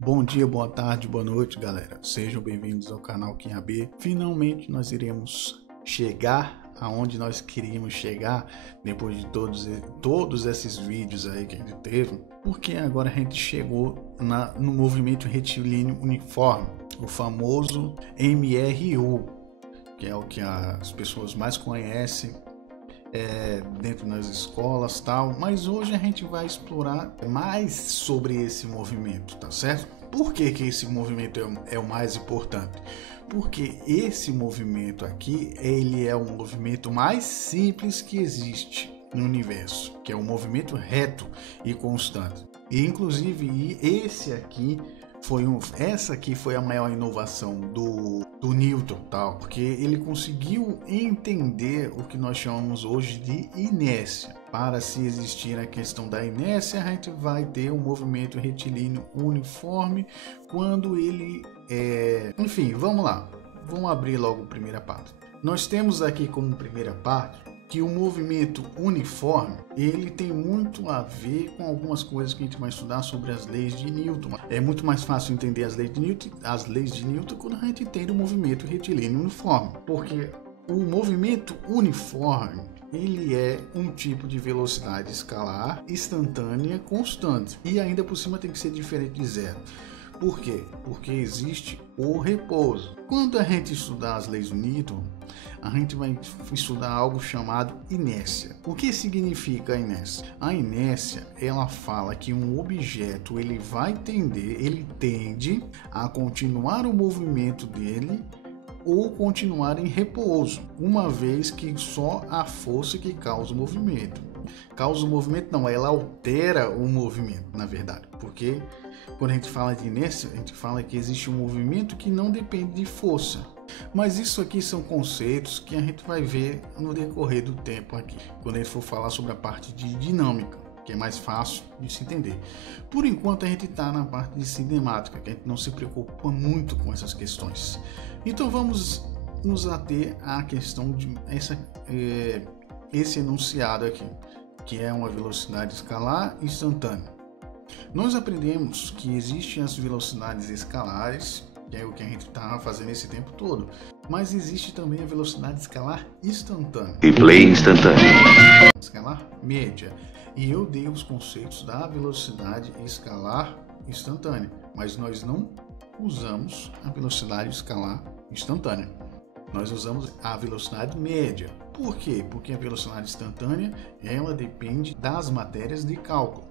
Bom dia, boa tarde, boa noite, galera. Sejam bem-vindos ao canal Kim AB. Finalmente nós iremos chegar aonde nós queríamos chegar depois de todos esses vídeos aí que a gente teve, porque agora a gente chegou no movimento retilíneo uniforme, o famoso MRU, que é o que as pessoas mais conhecem dentro das escolas tal, mas hoje a gente vai explorar mais sobre esse movimento, tá certo? Por que esse movimento é o mais importante? Porque esse movimento aqui, ele é o movimento mais simples que existe no universo, que é um movimento reto e constante. E inclusive essa aqui foi a maior inovação do Newton, tal, porque ele conseguiu entender o que nós chamamos hoje de inércia. Para se existir a questão da inércia, a gente vai ter um movimento retilíneo uniforme quando ele Enfim, vamos lá. Vamos abrir logo a primeira parte. Nós temos aqui como primeira parte que o movimento uniforme, ele tem muito a ver com algumas coisas que a gente vai estudar sobre as leis de Newton. É muito mais fácil entender as leis de Newton quando a gente entende o movimento retilíneo uniforme, porque o movimento uniforme, ele é um tipo de velocidade escalar instantânea constante e ainda por cima tem que ser diferente de zero. Por quê? Porque existe o repouso. Quando a gente estudar as leis do Newton, a gente vai estudar algo chamado inércia. O que significa a inércia? A inércia, ela fala que um objeto ele tende a continuar o movimento dele ou continuar em repouso, uma vez que só a força que causa o movimento. Causa o movimento não, ela altera o movimento, na verdade, porque quando a gente fala de inércia, a gente fala que existe um movimento que não depende de força. Mas isso aqui são conceitos que a gente vai ver no decorrer do tempo aqui, quando a gente for falar sobre a parte de dinâmica, que é mais fácil de se entender. Por enquanto a gente está na parte de cinemática, que a gente não se preocupa muito com essas questões. Então vamos nos ater à questão de esse enunciado aqui, que é uma velocidade escalar instantânea. Nós aprendemos que existem as velocidades escalares, que é o que a gente está fazendo esse tempo todo, mas existe também a velocidade escalar instantânea. Replay instantâneo. Escalar média. E eu dei os conceitos da velocidade escalar instantânea, mas nós não usamos a velocidade escalar instantânea. Nós usamos a velocidade média. Por quê? Porque a velocidade instantânea, ela depende das matérias de cálculo,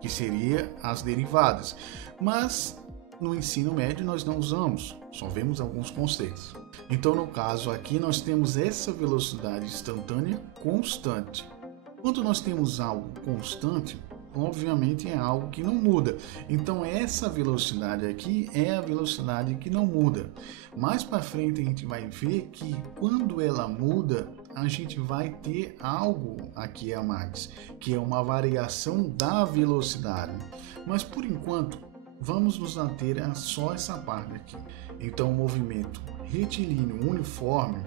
que seria as derivadas. Mas no ensino médio nós não usamos, só vemos alguns conceitos. Então no caso aqui nós temos essa velocidade instantânea constante. Quando nós temos algo constante, obviamente é algo que não muda. Então essa velocidade aqui é a velocidade que não muda. Mais para frente a gente vai ver que quando ela muda, a gente vai ter algo aqui a mais, que é uma variação da velocidade. Mas por enquanto, vamos nos ater a só essa parte aqui. Então o movimento retilíneo uniforme,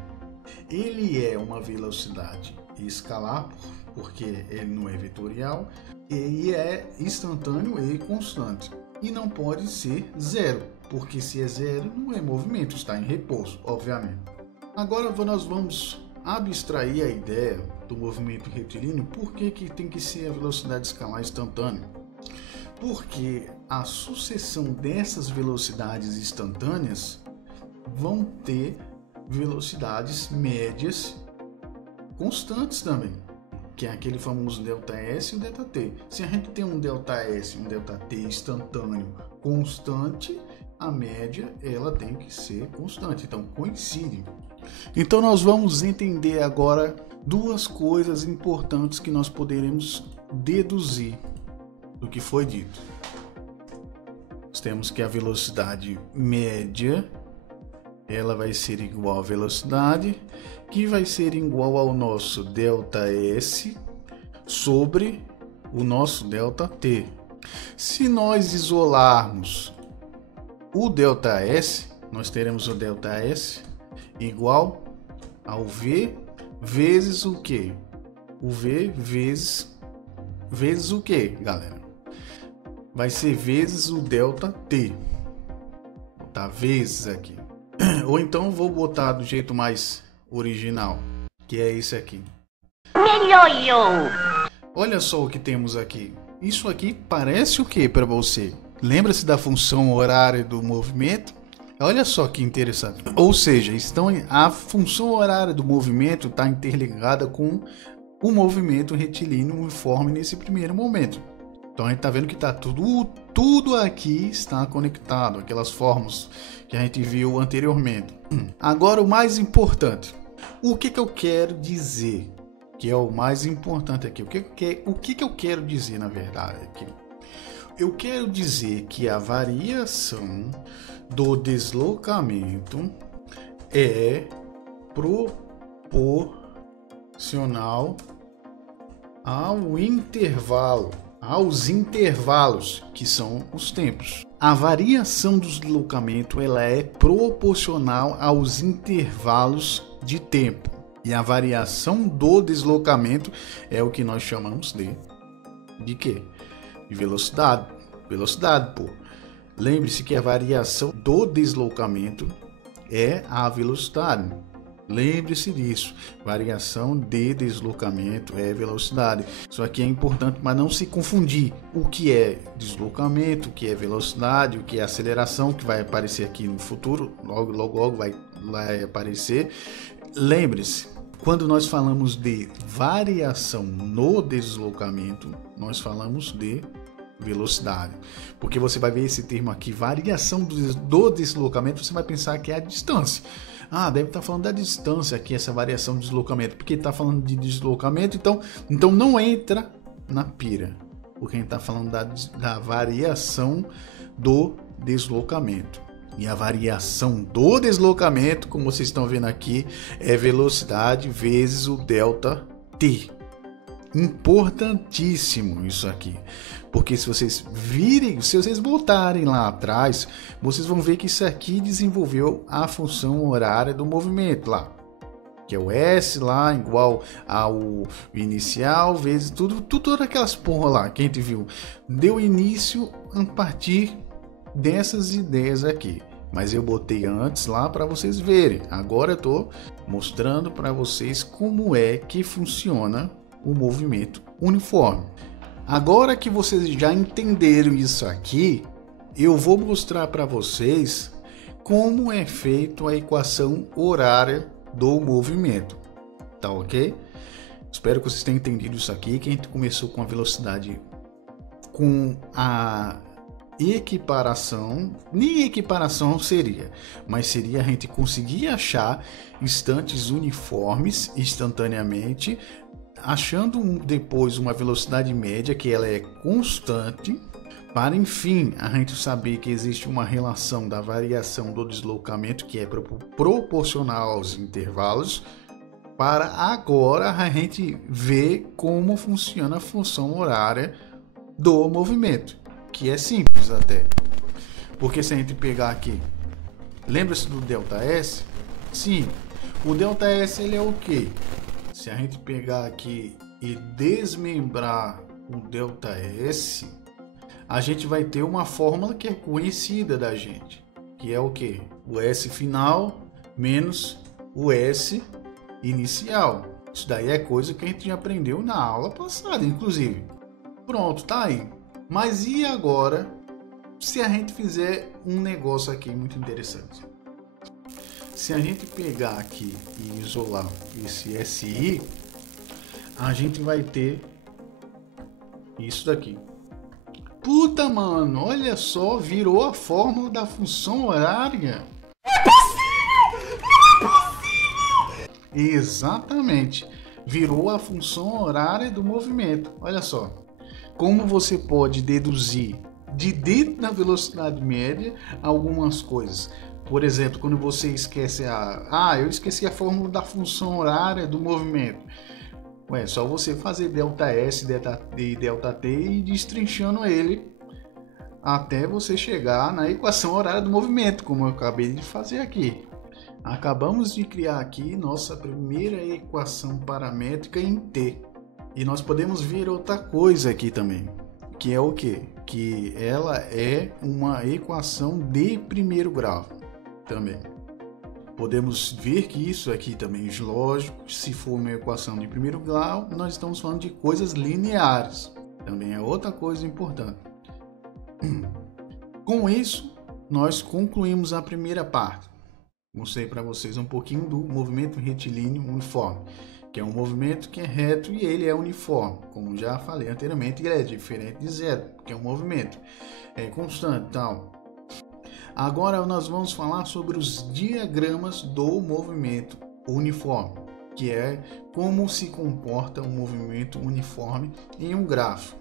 ele é uma velocidade escalar, porque ele não é vetorial, e é instantâneo e constante. E não pode ser zero, porque se é zero não é movimento, está em repouso, obviamente. Agora nós vamos abstrair a ideia do movimento retilíneo. Por que tem que ser a velocidade escalar instantânea? Porque a sucessão dessas velocidades instantâneas vão ter velocidades médias constantes também, que é aquele famoso ΔS e o ΔT. Se a gente tem um ΔS e um ΔT instantâneo constante, a média ela tem que ser constante, então coincidem. Então nós vamos entender agora duas coisas importantes que nós poderemos deduzir do que foi dito. Nós temos que a velocidade média ela vai ser igual à velocidade que vai ser igual ao nosso ΔS sobre o nosso ΔT. Se nós isolarmos o ΔS, nós teremos o ΔS igual ao V vezes o quê? O V vezes o quê, galera? vai ser vezes o ΔT. Vou botar vezes aqui. Ou então vou botar do jeito mais original, que é esse aqui. Melhorou! Olha só o que temos aqui. Isso aqui parece o que para você? Lembra-se da função horária do movimento? Olha só que interessante. Ou seja, a função horária do movimento está interligada com o movimento retilíneo uniforme nesse primeiro momento. Então a gente está vendo que tá tudo aqui está conectado, aquelas formas que a gente viu anteriormente. Agora o mais importante. O que eu quero dizer? Que é o mais importante aqui. O que eu quero dizer na verdade aqui? Eu quero dizer que a variação do deslocamento é proporcional ao intervalo, aos intervalos, que são os tempos. A variação do deslocamento ela é proporcional aos intervalos de tempo. E a variação do deslocamento é o que nós chamamos de quê? De velocidade. Velocidade, pô. Lembre-se que a variação do deslocamento é a velocidade. Lembre-se disso. Variação de deslocamento é velocidade. Isso aqui é importante para não se confundir. O que é deslocamento, o que é velocidade, o que é aceleração, que vai aparecer aqui no futuro. Logo vai aparecer. Lembre-se, quando nós falamos de variação no deslocamento, nós falamos de velocidade. Porque você vai ver esse termo aqui, variação do deslocamento, você vai pensar que é a distância. Ah, deve estar falando da distância aqui, essa variação de deslocamento. Porque está falando de deslocamento, então não entra na pira. Porque a gente está falando da variação do deslocamento. E a variação do deslocamento, como vocês estão vendo aqui, é velocidade vezes o ΔT. Importantíssimo isso aqui. Porque se vocês voltarem lá atrás, vocês vão ver que isso aqui desenvolveu a função horária do movimento lá. Que é o S lá, igual ao inicial, vezes todas aquelas porra lá que a gente viu. Deu início a partir dessas ideias aqui, mas eu botei antes lá para vocês verem. Agora eu tô mostrando para vocês como é que funciona o movimento uniforme. Agora que vocês já entenderam isso aqui, eu vou mostrar para vocês como é feita a equação horária do movimento. Tá ok? Espero que vocês tenham entendido isso aqui, que a gente começou com a velocidade com a equiparação, nem equiparação seria, mas seria a gente conseguir achar instantes uniformes instantaneamente, achando depois uma velocidade média que ela é constante, para enfim a gente saber que existe uma relação da variação do deslocamento que é proporcional aos intervalos, para agora a gente ver como funciona a função horária do movimento, que é simples até. Porque se a gente pegar aqui, lembra-se do ΔS? Sim, o ΔS ele é o quê? Se a gente pegar aqui e desmembrar o ΔS, a gente vai ter uma fórmula que é conhecida da gente, que é o quê? O S final menos o S inicial. Isso daí é coisa que a gente já aprendeu na aula passada, inclusive. Pronto, tá aí. Mas e agora, se a gente fizer um negócio aqui muito interessante? Se a gente pegar aqui e isolar esse SI, a gente vai ter isso daqui. Puta, mano, olha só, virou a fórmula da função horária. Não é possível! Não é possível! Exatamente, virou a função horária do movimento. Olha só. Como você pode deduzir de dentro da velocidade média algumas coisas. Por exemplo, quando você esquece eu esqueci a fórmula da função horária do movimento. Ué, só você fazer ΔS e ΔT e destrinchando ele até você chegar na equação horária do movimento, como eu acabei de fazer aqui. Acabamos de criar aqui nossa primeira equação paramétrica em T. E nós podemos ver outra coisa aqui também, que é o quê? Que ela é uma equação de primeiro grau também. Podemos ver que isso aqui também é lógico. Se for uma equação de primeiro grau, nós estamos falando de coisas lineares. Também é outra coisa importante. Com isso, nós concluímos a primeira parte. Mostrei para vocês um pouquinho do movimento retilíneo uniforme, que é um movimento que é reto e ele é uniforme. Como já falei anteriormente, ele é diferente de zero, que é um movimento constante, tal. Agora nós vamos falar sobre os diagramas do movimento uniforme, que é como se comporta um movimento uniforme em um gráfico.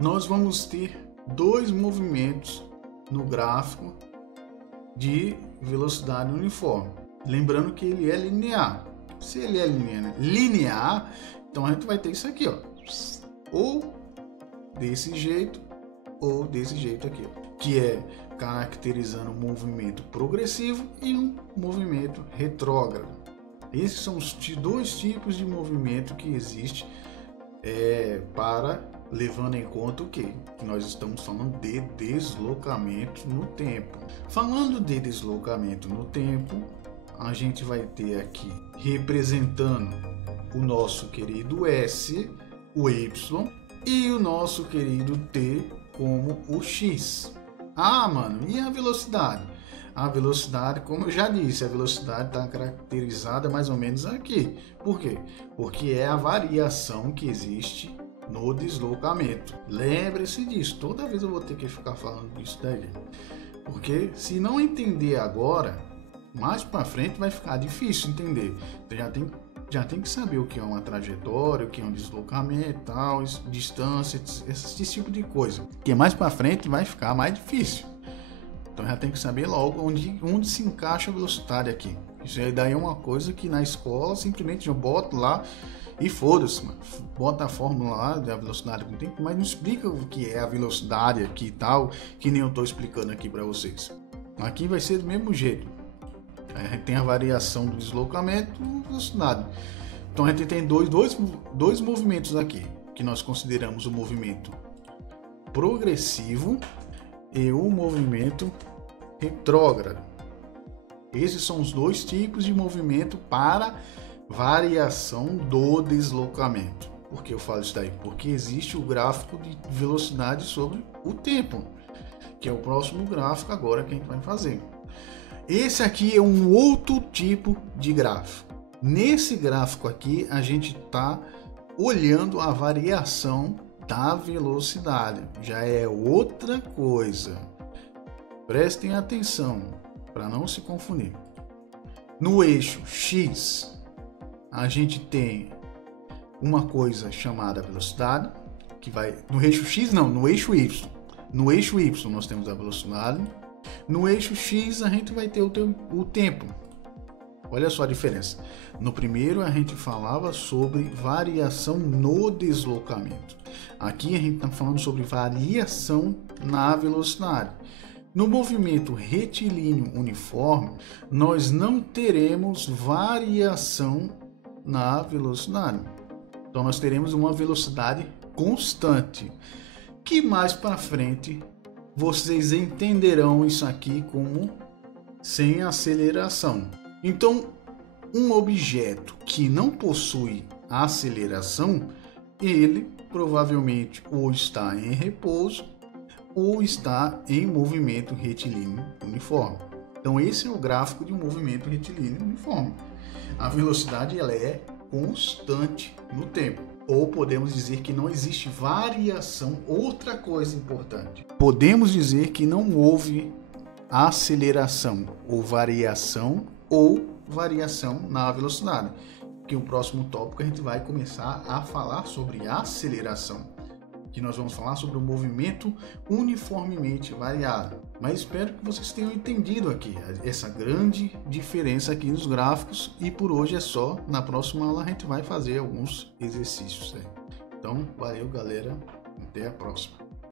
Nós vamos ter dois movimentos no gráfico de velocidade uniforme. Lembrando que ele é linear. Se ele é linear, então a gente vai ter isso aqui, ó. Ou desse jeito, ou desse jeito aqui, ó, que é caracterizando um movimento progressivo e um movimento retrógrado. Esses são os dois tipos de movimento que existe para levando em conta o que nós estamos falando de deslocamento no tempo. Falando de deslocamento no tempo, a gente vai ter aqui representando o nosso querido S, o Y, e o nosso querido T como o X. Ah, mano, e a velocidade? A velocidade, como eu já disse, a velocidade está caracterizada mais ou menos aqui. Por quê? Porque é a variação que existe no deslocamento. Lembre-se disso, toda vez eu vou ter que ficar falando disso daí. Porque se não entender agora, mais para frente vai ficar difícil entender. Então já tem que saber o que é uma trajetória, o que é um deslocamento, tal, distância, esse tipo de coisa. Porque mais para frente vai ficar mais difícil. Então já tem que saber logo onde se encaixa a velocidade aqui. Isso aí daí é uma coisa que na escola simplesmente eu boto lá e foda-se, mano. Bota a fórmula lá da velocidade com o tempo, mas não explica o que é a velocidade aqui e tal, que nem eu estou explicando aqui para vocês. Aqui vai ser do mesmo jeito. A gente tem a variação do deslocamento e velocidade. Então a gente tem dois movimentos aqui, que nós consideramos o movimento progressivo e o movimento retrógrado. Esses são os dois tipos de movimento para variação do deslocamento. Por que eu falo isso daí? Porque existe o gráfico de velocidade sobre o tempo, que é o próximo gráfico agora que a gente vai fazer. Esse aqui é um outro tipo de gráfico. Nesse gráfico aqui a gente está olhando a variação da velocidade. Já é outra coisa. Prestem atenção para não se confundir. No eixo X a gente tem uma coisa chamada velocidade, que vai no eixo X, não, no eixo Y. No eixo Y nós temos a velocidade. No eixo X a gente vai ter o tempo. Olha só a diferença. No primeiro a gente falava sobre variação no deslocamento. Aqui a gente está falando sobre variação na velocidade. No movimento retilíneo uniforme, nós não teremos variação na velocidade. Então nós teremos uma velocidade constante, que mais para frente vocês entenderão isso aqui como sem aceleração. Então, um objeto que não possui aceleração, ele provavelmente ou está em repouso ou está em movimento retilíneo uniforme. Então, esse é o gráfico de um movimento retilíneo uniforme. A velocidade ela é constante no tempo. Ou podemos dizer que não existe variação. Outra coisa importante. Podemos dizer que não houve aceleração ou variação na velocidade. Que o próximo tópico a gente vai começar a falar sobre aceleração. Que nós vamos falar sobre o movimento uniformemente variado. Mas espero que vocês tenham entendido aqui essa grande diferença aqui nos gráficos. E por hoje é só. Na próxima aula a gente vai fazer alguns exercícios. Então, valeu galera. Até a próxima.